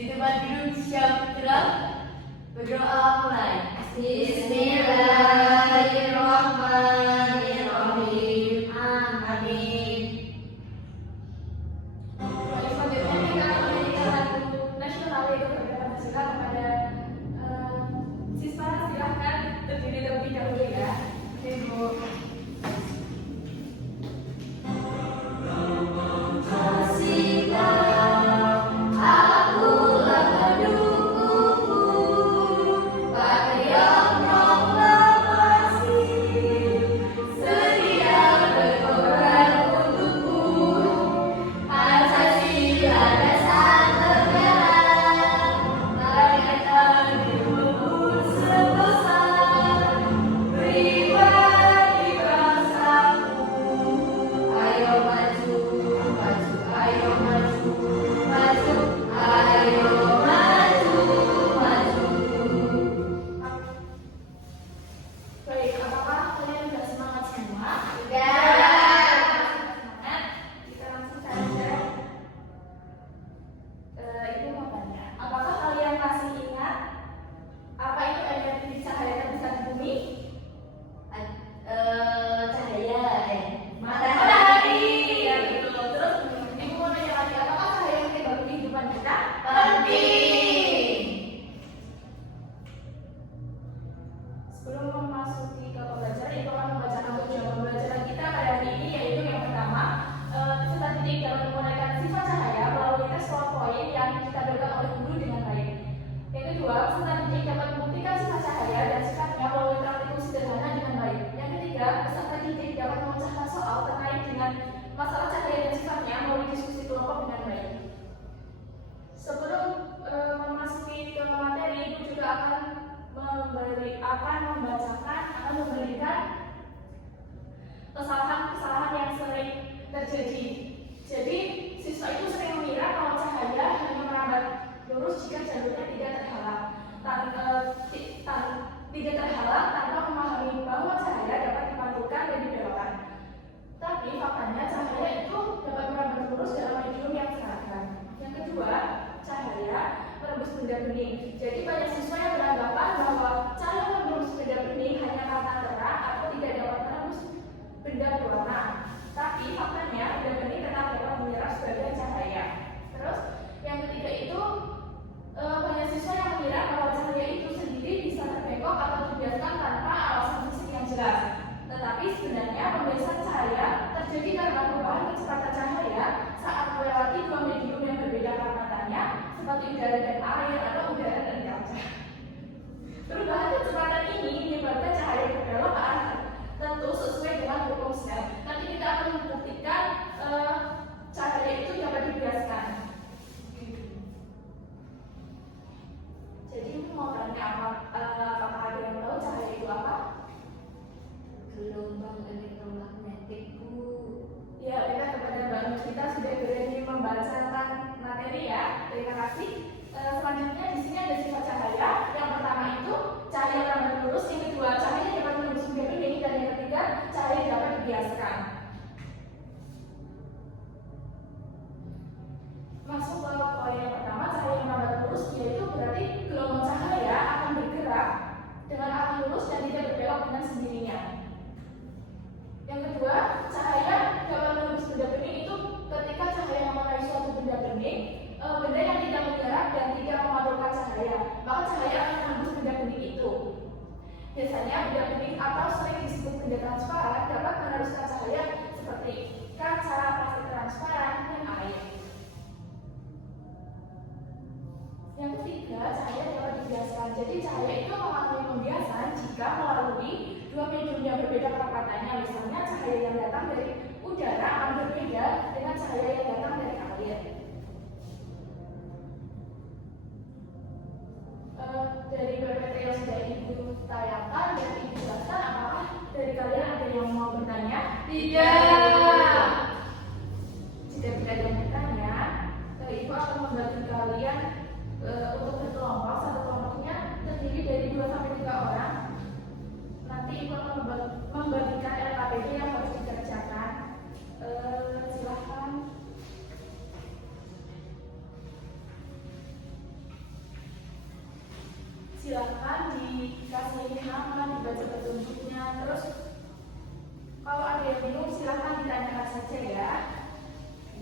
Di tempat duduk siap gerak, berdoa mulai. Bismillahirrahmanirrahim. Amin. Selanjutnya kita akan menyanyikan lagu nasional yaitu Berbela Pancasila kepada siswa. Silahkan berdiri terlebih dahulu ya. Ibu. Sebelum memasuki ke pembelajaran, itu akan membacakan tujuan pembelajaran kita pada hari ini, yaitu yang pertama, peserta didik dapat menggunakan sifat cahaya melalui tes PowerPoint yang kita berikan oleh guru dengan baik. Yang kedua, peserta didik dapat membuktikan sifat cahaya dan sifatnya melalui praktikum sederhana dengan baik. Yang ketiga, peserta didik dapat memecahkan soal terkait dengan masalah cahaya dan sifatnya melalui diskusi kelompok dengan baik. Sebelum memasuki ke materi, Ibu juga akan memberikan kesalahan-kesalahan yang sering terjadi. Jadi, siswa itu sering mengira kalau cahaya hanya merambat lurus jika jalurnya tidak terhalang tanpa memahami bahwa cahaya dapat dipantulkan dan dibelokkan. Tapi faktanya cahaya itu dapat merambat lurus dalam medium yang seragam. Yang kedua, cahaya menembus benda bening. Jadi banyak siswa yang beranggapan bahwa cahaya menembus benda bening hanya karena terang atau tidak dapat menembus benda berwarna. Tapi faktanya benda bening tetap dapat menyerap sebagian cahaya. Terus yang ketiga itu banyak siswa yang mengira bahwa cahaya itu sendiri bisa terbengkok atau dibiaskan tanpa alasan fisik yang jelas. Tetapi sebenarnya pembiasan cahaya terjadi karena perubahan kecepatan cahaya saat melewati dua medium yang berbeda kecepatannya, seperti udara dan air atau udara dan kaca. Perubahan kecepatan ini menyebabkan cahaya berbelok ke arah tertentu sesuai dengan hukum Snell. Nanti kita akan membuktikan cahaya itu dapat dibiaskan. Jadi mau tanya apakah ada yang tahu cahaya itu apa? Gelombang elektromagnetik, Bu. Ya, kepada Mbak Nur kita sudah berani membacakan materi ya. Terima kasih. Selanjutnya di sini ada sifat cahaya. Yang pertama itu cahaya merambat lurus, yang kedua cahaya dapat menembus benda bening, dan yang ketiga cahaya dapat dibiaskan. Masuk ke poin yang pertama, cahaya merambat lurus, yaitu berarti gelombang cahaya akan bergerak dengan arah lurus dan tidak berbelok dengan sendirinya. Yang kedua, cahaya dapat menembus benda bening itu ketika cahaya mengenai suatu benda bening, benda yang tidak menyerap dan tidak memantulkan cahaya, maka cahaya akan menembus benda bening itu. Biasanya benda bening atau sering disebut benda transparan dapat meneruskan cahaya seperti kaca, plastik transparan, dan air. Yang ketiga, cahaya dapat dibiaskan. Jadi cahaya itu mengalami pembiasan jika melalui dua medium yang berbeda kecepatannya. Misalnya cahaya yang datang dari udara akan berbeda dengan cahaya yang datang dari air. Dari PPT yang sudah Ibu tayangkan dan Ibu jelaskan, apakah dari kalian ada yang mau bertanya? Tidak. Jika tidak ada yang bertanya, Ibu akan membantu kalian untuk berkelompok. Satu kelompoknya terdiri dari 2-3 orang. Nanti Ibu akan membagikan LKPD yang harus dikerjakan. Silahkan. Silahkan dikasih nama, dibaca petunjuknya. Terus kalau ada yang bingung silahkan ditanyakan saja ya.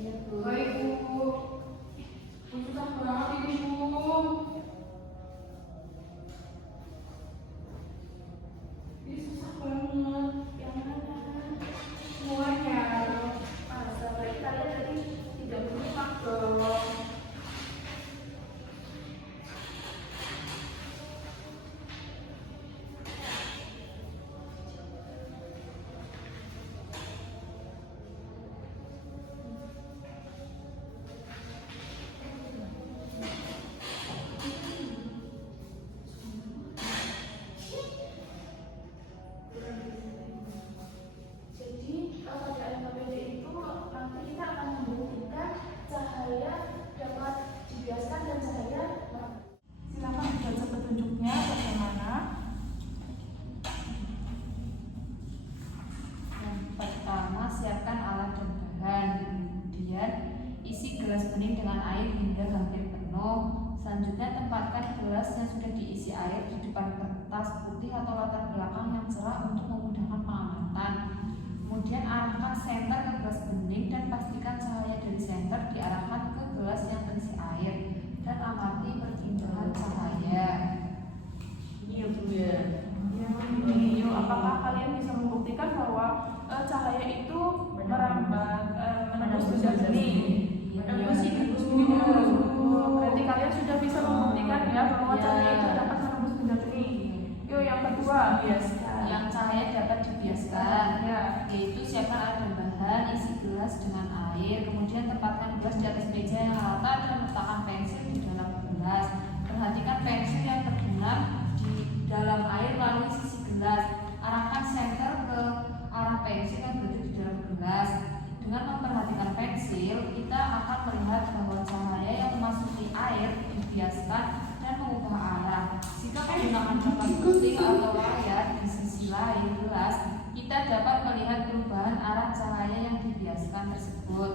Iya, Bu. Baik, Bu. Susah banget ini, Bu. Ini susah banget. Yang mana? Semuanya. Masa baik kalian tadi tidak menyimak dong. Jadi pada LKPD itu nanti kita akan membuktikan cahaya dapat dibiaskan dan cahaya silakan dibaca petunjuknya bagaimana. Yang pertama, siapkan alat dan bahan. Kemudian, isi gelas bening dengan air hingga hampir penuh. Selanjutnya, tempatkan gelas yang sudah diisi air di depan kertas putih atau latar belakang yang cerah untuk memudahkan pengamatan. Kemudian, arahkan senter ke gelas bening dan pastikan cahaya dari senter diarahkan ke gelas yang terisi air dan amati perpindahan cahaya. Iya, Bu ya. Yuk, apakah kalian bisa membuktikan bahwa cahaya itu merambat menembus benda bening? Menembus Berarti kalian sudah bisa membuktikan ya bahwa cahaya itu dapat menembus benda bening. Yuk, yang kedua, Yang cahaya dapat dibiaskan, ya. yaitu siapkan alat dan bahan, isi gelas dengan air, kemudian tempatkan gelas di atas meja yang rata dan letakkan pensil di dalam gelas. Perhatikan pensil yang terbenam di dalam air melalui sisi gelas. Arahkan senter ke arah pensil yang berada di dalam gelas. Dengan memperhatikan pensil, kita akan melihat bahwa cahaya yang memasuki air dibiaskan dan mengubah arah. Jika menggunakan kertas putih atau layar di sisi lain gelas, kita dapat melihat perubahan arah cahaya yang dibiaskan tersebut.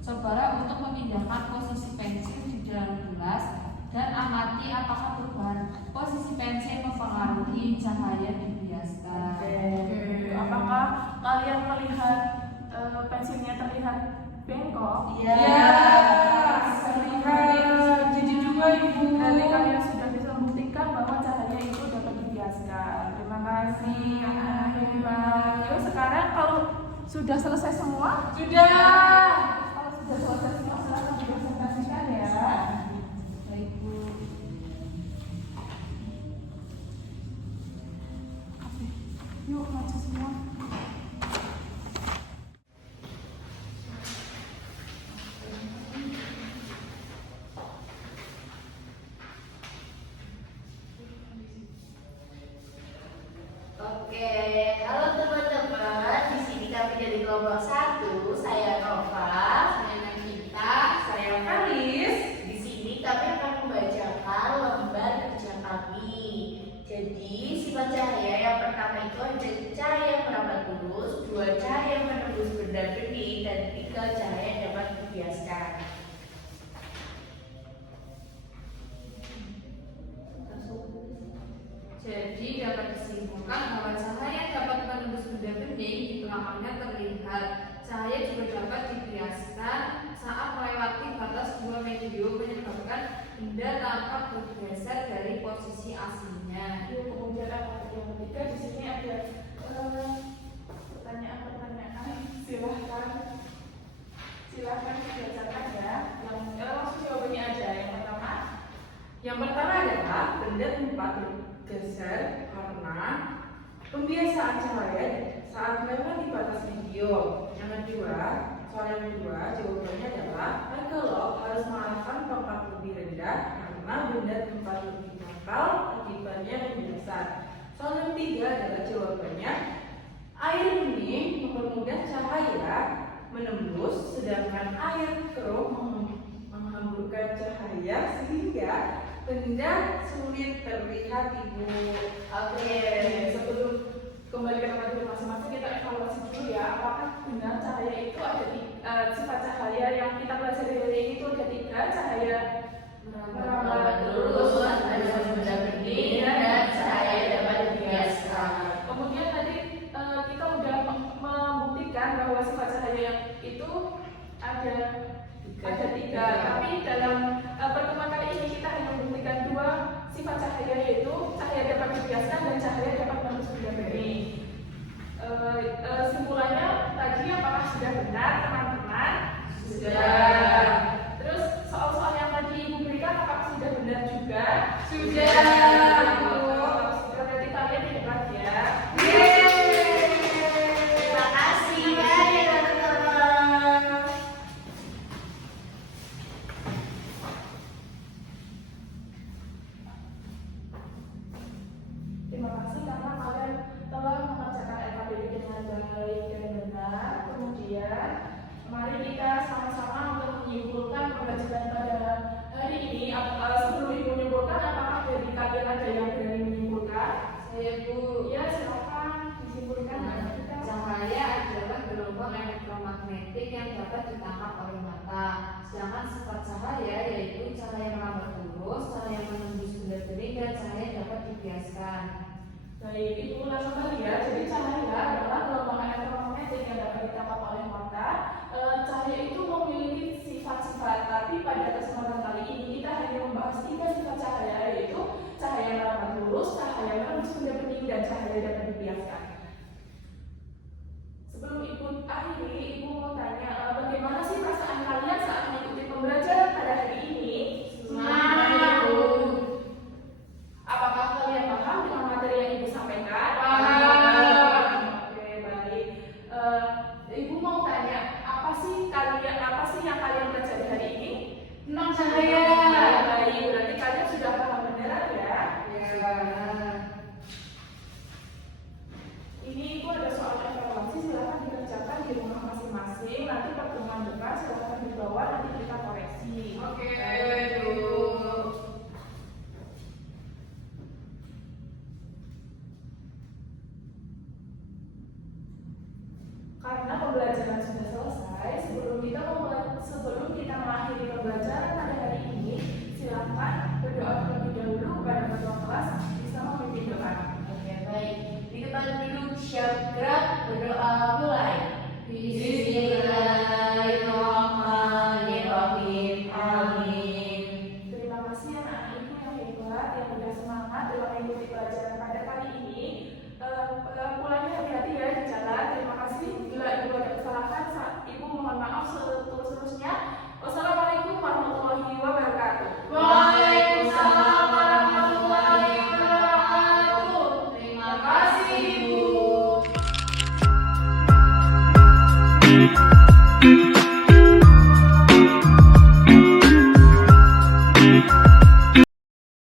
Cobalah untuk memindahkan posisi pensil di dalam gelas dan amati apakah perubahan posisi pensil mempengaruhi cahaya dibiaskan. Oke, apakah kalian melihat pensilnya terlihat bengkok? Iya. Terlihat. Jadi juga, Ibu. Berarti kalian sudah bisa membuktikan bahwa cahaya itu dapat dibiaskan. Terima kasih anak-anak hebat. Yuk sekarang kalau sudah selesai semua, Sudah. kalau sudah selesai semua silahkan dipresentasikan ya. Baik, Bu. Yuk maju semua. Oke, halo teman-teman. Di sini kami dari kelompok 1. Saya Nova, saya Nagita, saya Karis. Di sini kami akan membacakan lembar kerja kami. Jadi, sifat cahaya yang pertama itu ada cahaya merambat lurus, 2 cahaya menembus benda bening, dan 3 cahaya dapat dibiaskan. Jadi dapat disimpulkan bahwa cahaya dapat menembus benda bening di belakangnya terlihat. Cahaya juga dapat dibiaskan saat melewati batas dua medium menyebabkan benda tampak bergeser dari posisi aslinya. Yuk kemudian yang ketiga di sini ada pertanyaan-pertanyaan. Silahkan dibacakan ya. Yang langsung jawabannya aja. Yang pertama adalah benda tempat bergeser karena pembiasaan cahaya saat melewati batas medium. Yang kedua, soal yang kedua jawabannya adalah arkeolog harus mengarahkan tongkat lebih rendah karena benda tempat lebih dangkal akibatnya lebih besar. Soal yang ketiga adalah jawabannya air bening mempermudah cahaya menembus, sedangkan air keruh menghamburkan cahaya sehingga benda sulit terlihat, Ibu. Oke, sebelum kembali ke tempat tidur masing-masing kita evaluasi dulu ya. Apakah benar cahaya itu ada sifat cahaya yang kita pelajari hari ini itu ada 3, cahaya merambat lurus, ada benda bening, dan hari ini, sebelum Ibu menyimpulkan, apakah dari kalian ada yang berani menyimpulkan? Saya Bu. Ya, silakan disimpulkan. Nah, Kita cahaya adalah gelombang elektromagnetik yang dapat ditangkap oleh mata. Sedangkan sifat cahaya yaitu cahaya merambat lurus, cahaya menembus benda bening, dan cahaya dapat dibiaskan. Baik, Ibu langsung kali ya. Jadi cahaya adalah gelombang elektromagnetik yang dapat ditangkap oleh mata. Cahaya itu memiliki sifat-sifat, tapi pada kesempatan kali ini kita hanya membahas 3 sifat cahaya, yaitu cahaya merambat lurus, cahaya menembus benda bening, dan cahaya dapat dibiaskan. Sebelum Ibu akhiri, Ibu mau tanya, bagaimana sih perasaan kalian saat mengikuti pembelajaran pada hari ini? Semangat, Bu. Apakah kalian paham dengan materi yang Ibu sampaikan? Paham. Oke, baik. Ibu mau tanya, apa sih yang kalian pelajari hari ini? Tentang cahaya. Baik, berarti kalian sudah paham beneran ya? Ya. Ini Ibu ada soal evaluasi, silahkan dikerjakan di rumah masing-masing. Nanti pertemuan depan silahkan dibawa, nanti kita koreksi. Oke, Baik, Bu. Bu. Karena pembelajaran sudah selesai, sebelum kita mengakhiri pembelajaran pada hari ini, silakan berdoa terlebih dahulu kepada ketua kelas bisa memimpin doa. Oke, baik. Di tempat duduk siap gerak, berdoa mulai. Bismillahirrahmanirrahim. Amin. Terima kasih anak-anak ibu yang hebat, yang sudah semangat dalam mengikuti pelajaran pada kali ini. Pulangnya hati-hati ya di jalan. Terima kasih. Bila ibu ada kesalahan, ibu mohon maaf seterusnya. Wassalamualaikum warahmatullahi wabarakatuh. Waalaikumsalam warahmatullahi wabarakatuh. Terima kasih, Bu.